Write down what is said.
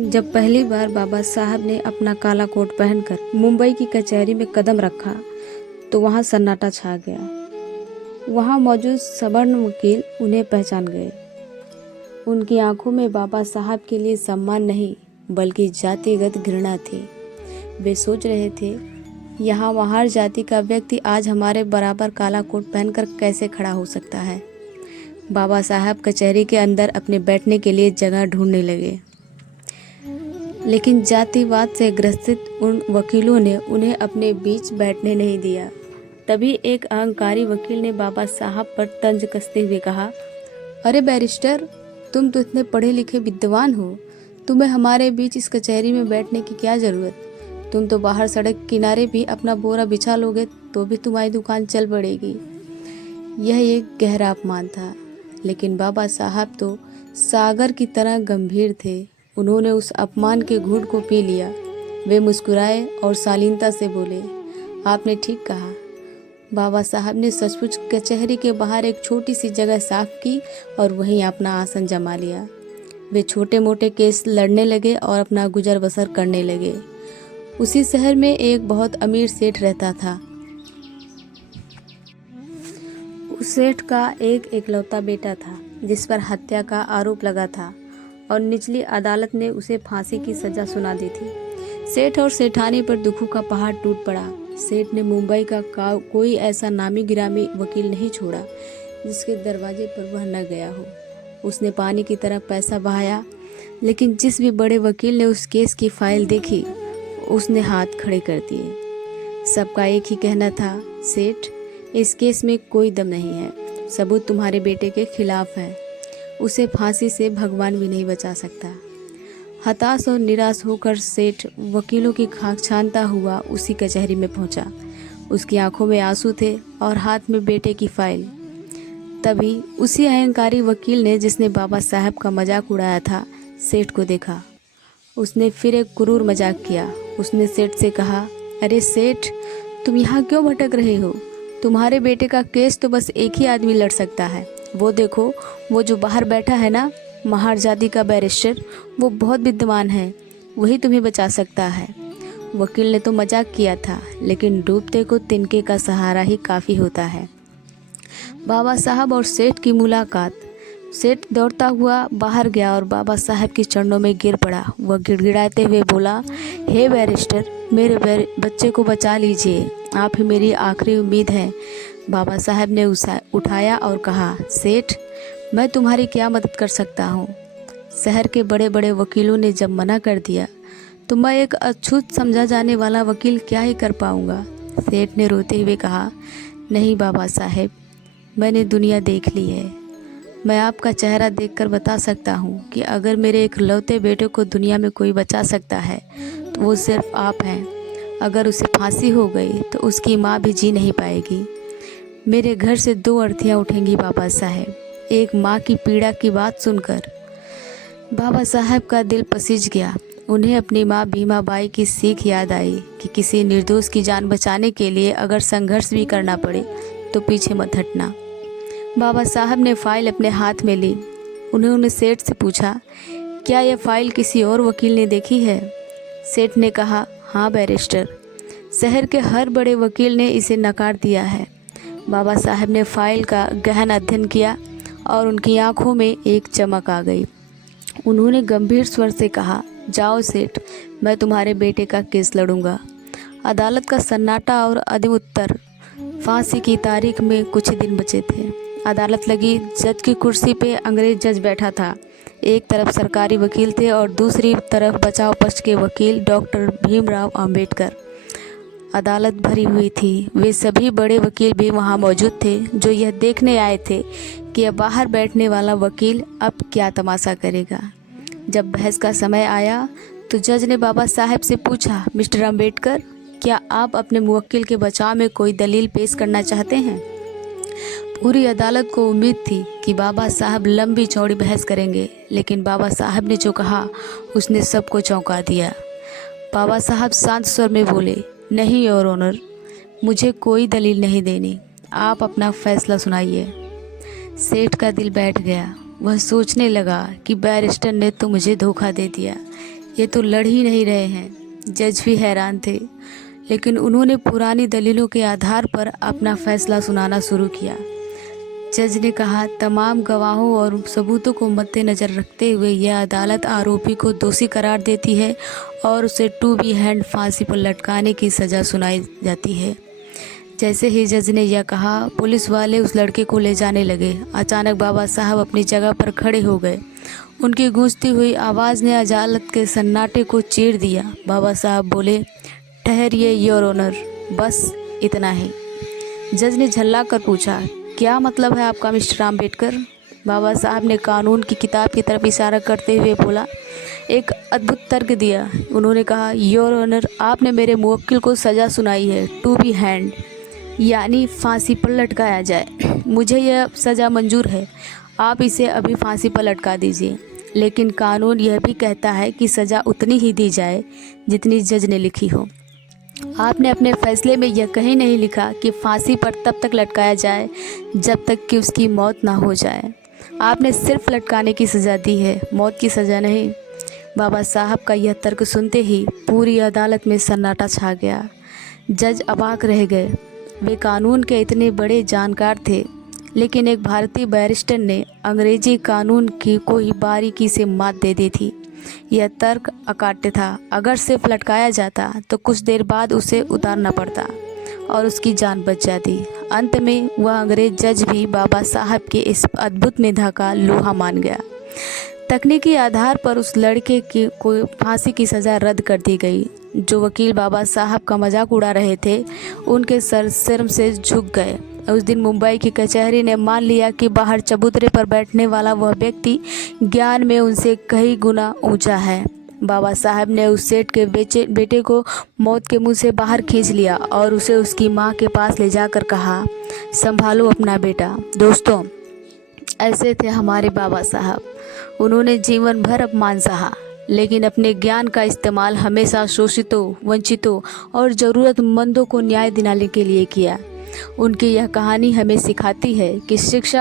जब पहली बार बाबा साहब ने अपना काला कोट पहनकर मुंबई की कचहरी में कदम रखा तो वहाँ सन्नाटा छा गया। वहाँ मौजूद सवर्ण वकील उन्हें पहचान गए। उनकी आंखों में बाबा साहब के लिए सम्मान नहीं बल्कि जातिगत घृणा थी। वे सोच रहे थे, यहाँ महार जाति का व्यक्ति आज हमारे बराबर काला कोट पहनकर कैसे खड़ा हो सकता है। बाबा साहब कचहरी के अंदर अपने बैठने के लिए जगह ढूंढने लगे, लेकिन जातिवाद से ग्रसित उन वकीलों ने उन्हें अपने बीच बैठने नहीं दिया। तभी एक अहंकारी वकील ने बाबा साहब पर तंज कसते हुए कहा, अरे बैरिस्टर, तुम तो इतने पढ़े लिखे विद्वान हो, तुम्हें हमारे बीच इस कचहरी में बैठने की क्या ज़रूरत। तुम तो बाहर सड़क किनारे भी अपना बोरा बिछा लोगे तो भी तुम्हारी दुकान चल पड़ेगी। यह एक गहरा अपमान था, लेकिन बाबा साहब तो सागर की तरह गंभीर थे। उन्होंने उस अपमान के घूंट को पी लिया। वे मुस्कुराए और शालीनता से बोले, आपने ठीक कहा। बाबा साहब ने सचमुच कचहरी के बाहर एक छोटी सी जगह साफ की और वहीं अपना आसन जमा लिया। वे छोटे मोटे केस लड़ने लगे और अपना गुजर बसर करने लगे। उसी शहर में एक बहुत अमीर सेठ रहता था। उस सेठ का एक इकलौता बेटा था जिस पर हत्या का आरोप लगा था और निचली अदालत ने उसे फांसी की सजा सुना दी थी। सेठ और सेठानी पर दुखों का पहाड़ टूट पड़ा। सेठ ने मुंबई का कोई ऐसा नामी गिरामी वकील नहीं छोड़ा जिसके दरवाजे पर वह न गया हो। उसने पानी की तरह पैसा बहाया, लेकिन जिस भी बड़े वकील ने उस केस की फाइल देखी उसने हाथ खड़े कर दिए। सबका एक ही कहना था, सेठ, इस केस में कोई दम नहीं है, सबूत तुम्हारे बेटे के खिलाफ है, उसे फांसी से भगवान भी नहीं बचा सकता। हताश और निराश होकर सेठ वकीलों की खाक छानता हुआ उसी कचहरी में पहुंचा। उसकी आंखों में आंसू थे और हाथ में बेटे की फाइल। तभी उसी अहंकारी वकील ने, जिसने बाबा साहब का मजाक उड़ाया था, सेठ को देखा। उसने फिर एक क्रूर मजाक किया। उसने सेठ से कहा, अरे सेठ, तुम यहाँ क्यों भटक रहे हो? तुम्हारे बेटे का केस तो बस एक ही आदमी लड़ सकता है। वो देखो, वो जो बाहर बैठा है ना, महार जाति का बैरिस्टर, वो बहुत विद्वान है, वही तुम्हें बचा सकता है। वकील ने तो मजाक किया था, लेकिन डूबते को तिनके का सहारा ही काफ़ी होता है। बाबा साहब और सेठ की मुलाकात। सेठ दौड़ता हुआ बाहर गया और बाबा साहब के चरणों में गिर पड़ा। वह गिड़गिड़ाते हुए बोला, हे बैरिस्टर, मेरे बच्चे को बचा लीजिए, आप ही मेरी आखिरी उम्मीद है। बाबा साहब ने उसे उठाया और कहा, सेठ, मैं तुम्हारी क्या मदद कर सकता हूँ? शहर के बड़े बड़े वकीलों ने जब मना कर दिया तो मैं एक अछूत समझा जाने वाला वकील क्या ही कर पाऊँगा। सेठ ने रोते हुए कहा, नहीं बाबा साहब, मैंने दुनिया देख ली है। मैं आपका चेहरा देखकर बता सकता हूँ कि अगर मेरे इकलौते बेटे को दुनिया में कोई बचा सकता है तो वो सिर्फ आप हैं। अगर उसे फांसी हो गई तो उसकी माँ भी जी नहीं पाएगी। मेरे घर से दो अर्थियाँ उठेंगी बाबा साहब, एक माँ की पीड़ा की बात सुनकर। बाबा साहब का दिल पसीज गया। उन्हें अपनी माँ भीमा बाई की सीख याद आई कि किसी निर्दोष की जान बचाने के लिए अगर संघर्ष भी करना पड़े तो पीछे मत हटना। बाबा साहब ने फाइल अपने हाथ में ली। उन्होंने सेठ से पूछा, क्या यह फाइल किसी और वकील ने देखी है? सेठ ने कहा, हाँ बैरिस्टर, शहर के हर बड़े वकील ने इसे नकार दिया है। बाबा साहब ने फाइल का गहन अध्ययन किया और उनकी आंखों में एक चमक आ गई। उन्होंने गंभीर स्वर से कहा, जाओ सेठ, मैं तुम्हारे बेटे का केस लड़ूंगा। अदालत का सन्नाटा और अदम उत्तर। फांसी की तारीख में कुछ ही दिन बचे थे। अदालत लगी। जज की कुर्सी पे अंग्रेज जज बैठा था। एक तरफ सरकारी वकील थे और दूसरी तरफ बचाव पक्ष के वकील डॉक्टर भीमराव अंबेडकर। अदालत भरी हुई थी। वे सभी बड़े वकील भी वहां मौजूद थे, जो यह देखने आए थे कि यह बाहर बैठने वाला वकील अब क्या तमाशा करेगा। जब बहस का समय आया तो जज ने बाबा साहब से पूछा, मिस्टर अंबेडकर, क्या आप अपने मुवक्किल के बचाव में कोई दलील पेश करना चाहते हैं? पूरी अदालत को उम्मीद थी कि बाबा साहब लंबी चौड़ी बहस करेंगे, लेकिन बाबा साहब ने जो कहा उसने सबको चौंका दिया। बाबा साहब शांत स्वर में बोले, नहीं योर ऑनर, मुझे कोई दलील नहीं देनी, आप अपना फैसला सुनाइए। सेठ का दिल बैठ गया। वह सोचने लगा कि बैरिस्टर ने तो मुझे धोखा दे दिया, ये तो लड़ ही नहीं रहे हैं। जज भी हैरान थे, लेकिन उन्होंने पुरानी दलीलों के आधार पर अपना फैसला सुनाना शुरू किया। जज ने कहा, तमाम गवाहों और सबूतों को मद्देनज़र रखते हुए यह अदालत आरोपी को दोषी करार देती है और उसे टू बी हैंड फांसी पर लटकाने की सज़ा सुनाई जाती है। जैसे ही जज ने यह कहा, पुलिस वाले उस लड़के को ले जाने लगे। अचानक बाबा साहब अपनी जगह पर खड़े हो गए। उनकी गूंजती हुई आवाज़ ने अदालत के सन्नाटे को चीर दिया। बाबा साहब बोले, ठहरिए योर ऑनर, बस इतना ही। जज ने झल्ला कर पूछा, क्या मतलब है आपका मिस्टर अम्बेडकर? बाबा साहब ने कानून की किताब की तरफ इशारा करते हुए बोला, एक अद्भुत तर्क दिया। उन्होंने कहा, योर ऑनर, आपने मेरे मुवक्किल को सज़ा सुनाई है, टू बी हैंड, यानी फांसी पर लटकाया जाए। मुझे यह सज़ा मंजूर है, आप इसे अभी फांसी पर लटका दीजिए। लेकिन कानून यह भी कहता है कि सज़ा उतनी ही दी जाए जितनी जज ने लिखी हो। आपने अपने फैसले में यह कहीं नहीं लिखा कि फांसी पर तब तक लटकाया जाए जब तक कि उसकी मौत ना हो जाए। आपने सिर्फ लटकाने की सज़ा दी है, मौत की सज़ा नहीं। बाबा साहब का यह तर्क सुनते ही पूरी अदालत में सन्नाटा छा गया। जज अबाक रह गए। वे कानून के इतने बड़े जानकार थे, लेकिन एक भारतीय बैरिस्टर ने अंग्रेजी कानून की कोई बारीकी से मात दे दी थी। यह तर्क अकाट्य था। अगर सिर्फ लटकाया जाता तो कुछ देर बाद उसे उतारना पड़ता और उसकी जान बच जाती। अंत में वह अंग्रेज जज भी बाबा साहब के इस अद्भुत निधा का लोहा मान गया। तकनीकी आधार पर उस लड़के की कोई फांसी की सज़ा रद्द कर दी गई। जो वकील बाबा साहब का मजाक उड़ा रहे थे, उनके सर शर्म से झुक गए। उस दिन मुंबई की कचहरी ने मान लिया कि बाहर चबूतरे पर बैठने वाला वह व्यक्ति ज्ञान में उनसे कई गुना ऊंचा है। बाबा साहब ने उस सेठ के बेटे को मौत के मुंह से बाहर खींच लिया और उसे उसकी मां के पास ले जाकर कहा, संभालो अपना बेटा। दोस्तों, ऐसे थे हमारे बाबा साहब। उन्होंने जीवन भर अपमान सहा, लेकिन अपने ज्ञान का इस्तेमाल हमेशा शोषितों, वंचितों और ज़रूरतमंदों को न्याय दिलाने के लिए किया। उनकी यह कहानी हमें सिखाती है कि शिक्षा